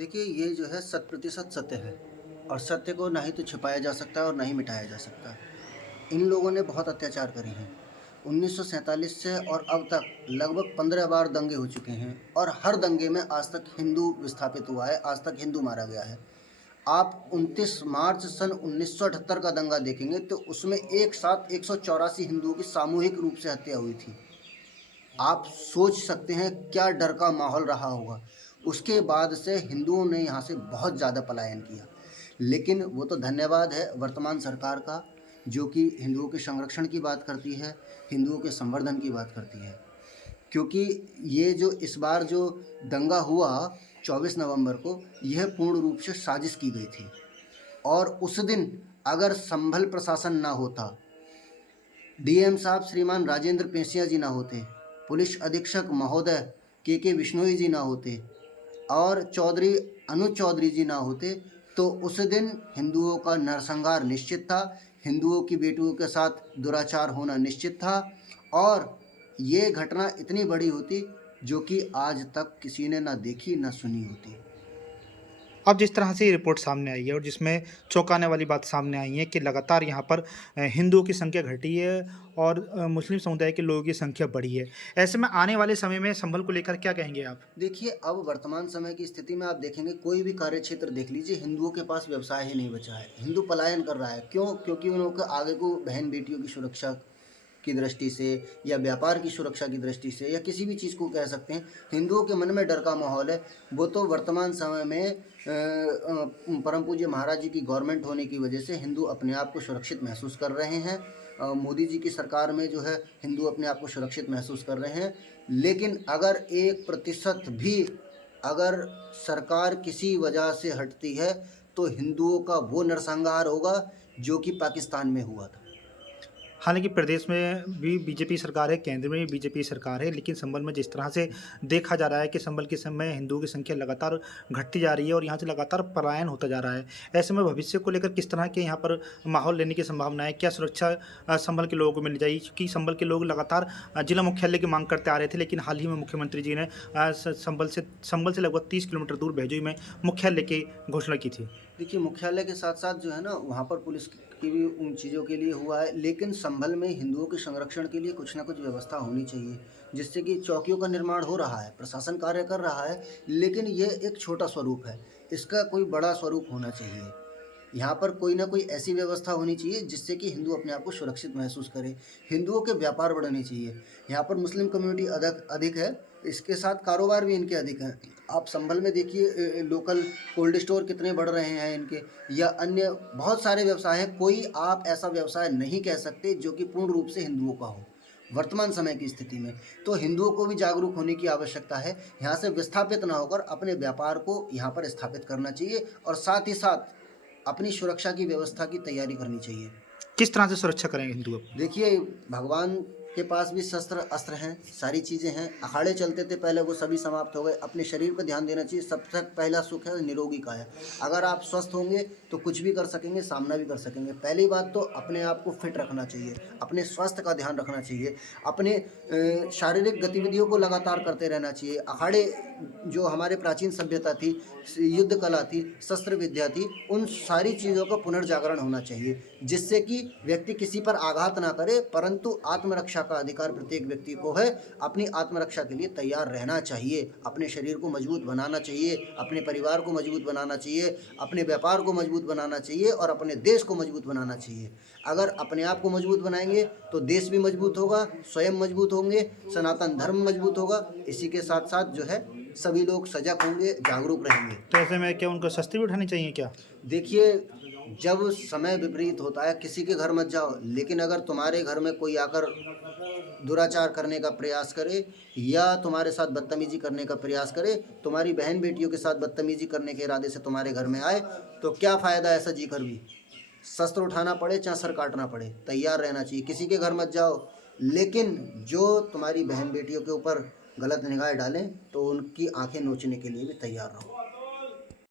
देखिए, ये जो है शत प्रतिशत सत्य है और सत्य को ना ही तो छिपाया जा सकता है और ना ही मिटाया जा सकता। इन लोगों ने बहुत अत्याचार करे हैं। 1947 से और अब तक लगभग 15 बार दंगे हो चुके हैं और हर दंगे में आज तक हिंदू विस्थापित हुआ है, आज तक हिंदू मारा गया है। आप 29 मार्च सन 1978 का दंगा देखेंगे तो उसमें एक साथ 184 हिंदुओं की सामूहिक रूप से हत्या हुई थी। आप सोच सकते हैं क्या डर का माहौल रहा होगा। उसके बाद से हिंदुओं ने यहाँ से बहुत ज़्यादा पलायन किया। लेकिन वो तो धन्यवाद है वर्तमान सरकार का, जो कि हिंदुओं के संरक्षण की बात करती है, हिंदुओं के संवर्धन की बात करती है। क्योंकि ये जो इस बार जो दंगा हुआ 24 नवंबर को, यह पूर्ण रूप से साजिश की गई थी। और उस दिन अगर संभल प्रशासन ना होता, डीएम साहब श्रीमान राजेंद्र पेशिया जी ना होते, पुलिस अधीक्षक महोदय के विश्नोई जी ना होते और चौधरी अनुज चौधरी जी ना होते, तो उस दिन हिंदुओं का नरसंहार निश्चित था, हिंदुओं की बेटियों के साथ दुराचार होना निश्चित था और ये घटना इतनी बड़ी होती जो कि आज तक किसी ने ना देखी ना सुनी होती। अब जिस तरह से ये रिपोर्ट सामने आई है और जिसमें चौंकाने वाली बात सामने आई है कि लगातार यहाँ पर हिंदुओं की संख्या घटी है और मुस्लिम समुदाय के लोगों की संख्या बढ़ी है। ऐसे में आने वाले समय में संभल को लेकर क्या कहेंगे आप? देखिए, अब वर्तमान समय की स्थिति में आप देखेंगे कोई भी कार्य क्षेत्र देख लीजिए, हिंदुओं के पास व्यवसाय ही नहीं बचा है। हिंदू पलायन कर रहा है। क्यों? क्योंकि उन लोगों को आगे को बहन-बेटियों की सुरक्षा की दृष्टि से या व्यापार की सुरक्षा की दृष्टि से या किसी भी चीज़ को कह सकते हैं, हिंदुओं के मन में डर का माहौल है। वो तो वर्तमान समय में परम पूज्य महाराज जी की गवर्नमेंट होने की वजह से हिंदू अपने आप को सुरक्षित महसूस कर रहे हैं। मोदी जी की सरकार में जो है हिंदू अपने आप को सुरक्षित महसूस कर रहे हैं। लेकिन अगर 1% भी अगर सरकार किसी वजह से हटती है, तो हिंदुओं का वो नरसंहार होगा जो कि पाकिस्तान में हुआ था। हालाँकि प्रदेश में भी बीजेपी सरकार है, केंद्र में भी बीजेपी सरकार है, लेकिन संभल में जिस तरह से देखा जा रहा है कि संभल के समय हिंदुओं की संख्या लगातार घटती जा रही है और यहाँ से लगातार पलायन होता जा रहा है। ऐसे में भविष्य को लेकर किस तरह के यहाँ पर माहौल रहने की संभावना है? क्या सुरक्षा संभल के लोगों को मिल जाएगी? क्योंकि संभल के लोग लगातार जिला मुख्यालय की मांग करते आ रहे थे, लेकिन हाल ही में मुख्यमंत्री जी ने संभल से लगभग 30 किलोमीटर दूर भेजोई में मुख्यालय की घोषणा की थी। देखिए, मुख्यालय के साथ-साथ जो है ना, वहाँ पर पुलिस की भी उन चीज़ों के लिए हुआ है, लेकिन संभल में हिंदुओं के संरक्षण के लिए कुछ ना कुछ व्यवस्था होनी चाहिए, जिससे कि चौकियों का निर्माण हो रहा है, प्रशासन कार्य कर रहा है, लेकिन ये एक छोटा स्वरूप है, इसका कोई बड़ा स्वरूप होना चाहिए। यहाँ पर कोई ना कोई ऐसी व्यवस्था होनी चाहिए जिससे कि हिंदू अपने आप को सुरक्षित महसूस करें। हिंदुओं के व्यापार बढ़ने चाहिए। यहाँ पर मुस्लिम कम्युनिटी अधिक अधिक है, इसके साथ कारोबार भी इनके अधिक हैं। आप संभल में देखिए लोकल कोल्ड स्टोर कितने बढ़ रहे हैं इनके, या अन्य बहुत सारे व्यवसाय हैं। कोई आप ऐसा व्यवसाय नहीं कह सकते जो कि पूर्ण रूप से हिंदुओं का हो, वर्तमान समय की स्थिति में। तो हिंदुओं को भी जागरूक होने की आवश्यकता है। यहाँ से विस्थापित ना होकर अपने व्यापार को यहाँ पर स्थापित करना चाहिए और साथ ही साथ अपनी सुरक्षा की व्यवस्था की तैयारी करनी चाहिए। किस तरह से सुरक्षा करेंगे हिंदू अपनी? देखिए, भगवान के पास भी शस्त्र अस्त्र हैं, सारी चीज़ें हैं। अखाड़े चलते थे पहले, वो सभी समाप्त हो गए। अपने शरीर पे ध्यान देना चाहिए। सबसे पहला सुख है निरोगी काया। अगर आप स्वस्थ होंगे तो कुछ भी कर सकेंगे, सामना भी कर सकेंगे। पहली बात तो अपने आप को फिट रखना चाहिए, अपने स्वास्थ्य का ध्यान रखना चाहिए, अपने शारीरिक गतिविधियों को लगातार करते रहना चाहिए। अखाड़े जो हमारे प्राचीन सभ्यता थी, युद्ध कला थी, शस्त्र विद्या थी, उन सारी चीज़ों का पुनर्जागरण होना चाहिए, जिससे कि व्यक्ति किसी पर आघात ना करे, परंतु आत्मरक्षा का अधिकार प्रत्येक व्यक्ति को है। अपनी आत्मरक्षा के लिए तैयार रहना चाहिए, अपने शरीर को मजबूत बनाना चाहिए, अपने परिवार को मजबूत बनाना चाहिए, अपने व्यापार को मजबूत बनाना चाहिए और अपने देश को मजबूत बनाना चाहिए। अगर अपने आप को मजबूत बनाएंगे तो देश भी मजबूत होगा, स्वयं मजबूत होंगे, सनातन धर्म मजबूत होगा। इसी के साथ साथ जो है सभी लोग सजग होंगे, जागरूक रहेंगे। तो ऐसे में क्या उनको शस्त्र भी उठानी चाहिए क्या? देखिए, जब समय विपरीत होता है किसी के घर मत जाओ, लेकिन अगर तुम्हारे घर में कोई आकर दुराचार करने का प्रयास करे या तुम्हारे साथ बदतमीजी करने का प्रयास करे, तुम्हारी बहन बेटियों के साथ बदतमीजी करने के इरादे से तुम्हारे घर में आए, तो क्या फ़ायदा ऐसा जी कर भी। शस्त्र उठाना पड़े चाहे सर काटना पड़े, तैयार रहना चाहिए। किसी के घर मत जाओ, लेकिन जो तुम्हारी बहन बेटियों के ऊपर गलत निगाह डालें तो उनकी आंखें नोचने के लिए भी तैयार रहो।